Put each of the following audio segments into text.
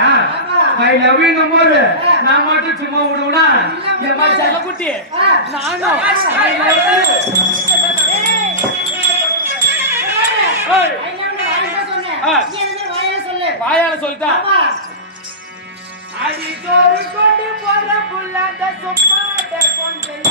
சொல்றியா? I love you போது நான் மட்டும் சும்மா விடுவனா? ஏமா செல்லக்குட்டி நானும் ஐ லவ் யூ. வாயால சொல்லிட்டா அடி தோறு கொண்டு போற புள்ளாண்ட சும்மா கொஞ்சம்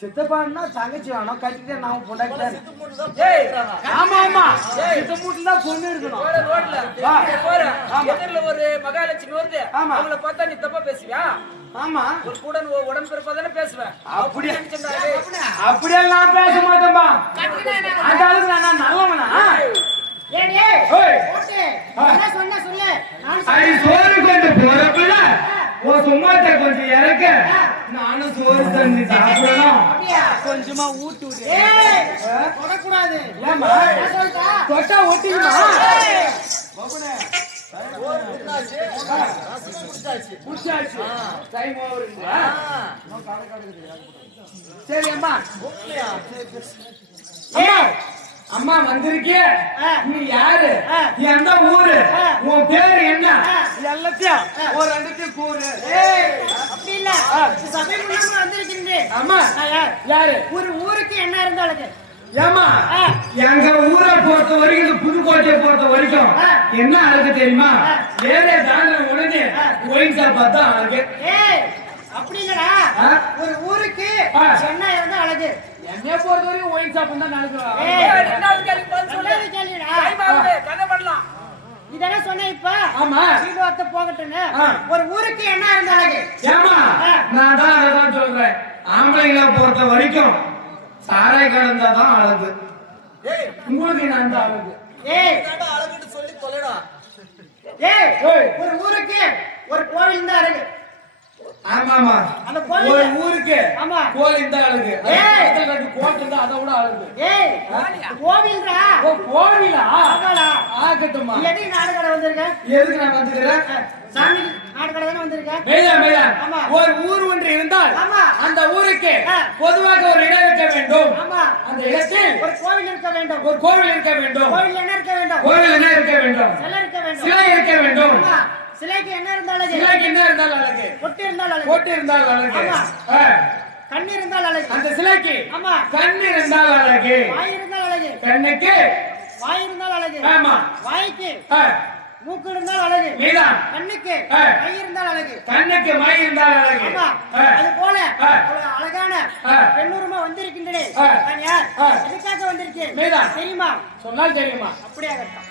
சித்தப்பான்னா தங்கச்சி வேணும் கட்டிட்டு நான் பொண்டாட்டி. ஆமா ஆமா சித்தப்பூட்டுல தான் பொண்ணு இருக்கணும். ஒரு மகாலட்சுமி வருது அவங்கள பார்த்தா நீ தப்பா பேசுவியா? ஆமா ஒரு கூட உடம்பு பிறப்பாதானே பேசுவேன். அப்படியே நான் பேச மாட்டேன்பா. அந்த அளவுக்கு நான் நல்லவனா? சோறு கொஞ்சம் போறப்பல சும்மாட்ட கொஞ்சம் இறக்க நானும் சோறு தண்ணி சாப்பிடணும். கொஞ்சமா ஊட்டு தொடக்கூடாது. தொட்டா ஒட்டிக்குமா? சரி அம்மா அம்மா வந்திருக்கே. நீ யாரு? எந்த ஊரு? உன் பேரு என்ன? எல்லாத்தையும் ஒரு ரெண்டுத்தையும் கூறு. அப்படி இல்ல சபை மூலமா வந்திருக்கின்றேன். ஆமா யாரு? ஒரு ஊருக்கு என்ன இருந்தாலும் ஏமா எங்க ஊரை பொறுத்த வரைக்கும் இந்த புதுக்கோட்டையை பொறுத்த வரைக்கும் என்ன அழகு தெரியுமா? ஏரே தாண்ட உடனே ஒயின் சாப் பார்த்தா அழகு. அப்படி இல்லடா ஒரு ஊருக்கு என்ன இருந்தா அழகு. என்னைய பொறுத்த வரைக்கும் ஒயின் சாப் தான் அழகு. இதெல்லாம் சொன்ன இப்ப ஆமா சீர்வார்த்தை போகட்டுன்னு ஒரு ஊருக்கு என்ன இருந்தா அழகு. ஏமா நான் தான் அதான் சொல்றேன். ஆம்பளைங்களை பொறுத்த வரைக்கும் சாராய் கடந்தாதான் அழகு. உங்களுக்கு நான் தான் அழகு. அழகுன்னு சொல்லி தொலைடா. ஒரு ஊருக்கு ஒரு கோவில் தான் அழகு. ஆமாமா அந்த ஒரு ஊருக்கு ஆமா கோவில் தான் அழகு. கோட்டை தான் அதை விட அழகு. கோவில்ரா. கோவிலா? ஆகட்டுமா. எதுக்கு நாடகடை வந்திருக்க? எதுக்கு நான் வந்துக்கிறேன்? சாமி நாடகடை தானே வந்திருக்க. ஒரு ஊர் ஒன்று இருந்தால் அந்த ஊருக்கு பொதுவாக ஒரு இடம் இருக்க வேண்டும். அந்த இடத்தில் ஒரு கோவில் இருக்க வேண்டும். ஒரு கோவில் இருக்க வேண்டும். கோவில் என்ன இருக்க வேண்டும்? கோவில் என்ன இருக்க வேண்டும்? சிலை இருக்க வேண்டும். சிலை இருக்க வேண்டும். சிலைக்கு என்ன இருந்தாலும் சிலைக்கு என்ன இருந்தாலும் அழகு. பொட்டு இருந்தால் அழகு. பொட்டு இருந்தால் அழகு. கண்ணு இருந்தால் அழகு. அந்த சிலைக்கு ஆமா கண் இருந்தால் அழகு. வாய் இருந்தால் அழகு. கண்ணுக்கு வாய் இருந்தால் அழகு. ஆமா வாய்க்கு மூக்கு இருந்தால் அழகு. மீதான் கண்ணுக்கு மை இருந்தால் அழகு. கண்ணுக்கு மை இருந்தால் அழகு. அது போல அழகான பெண்ணுரிமை வந்திருக்கின்றனே. நான் யார்? எதுக்காக வந்திருக்கேன் மீதான் தெரியுமா? சொன்னால் தெரியுமா? அப்படியே ஆகட்டும்.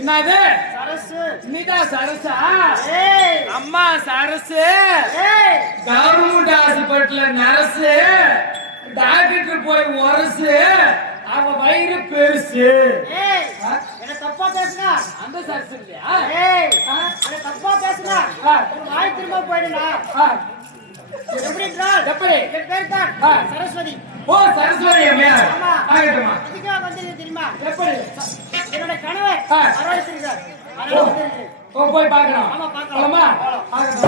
என்னது சரசு. நீதான் சரசா? ஏய் அம்மா சரசு ஏய் கவர்மெண்ட் ஹாஸ்பிட்டல்ல நர்ஸு டாக்டர் போய் உரசு அவ வயிறு பெருசு. ஏய் என்ன தப்பா பேசுனா? அந்த சரசு இல்லையா? ஏய் என்ன தப்பா பேசுனா? உன் வாய் திரும்ப போயிடுடா. எப்படி என்றால் எப்படி? என் பேர் தான் சரஸ்வதி. ஓ சரஸ்வதி அம்மையா? ஆமா. ஆகட்டுமா. எதுக்காக வந்திருக்கீங்க தெரியுமா? எப்படி? என்னோட கணவர் அரவணைச்சிருக்கார். ஓ போய் பார்க்கலாம். ஆமா பார்க்கலாம். போலாமா? ஆகட்டும்.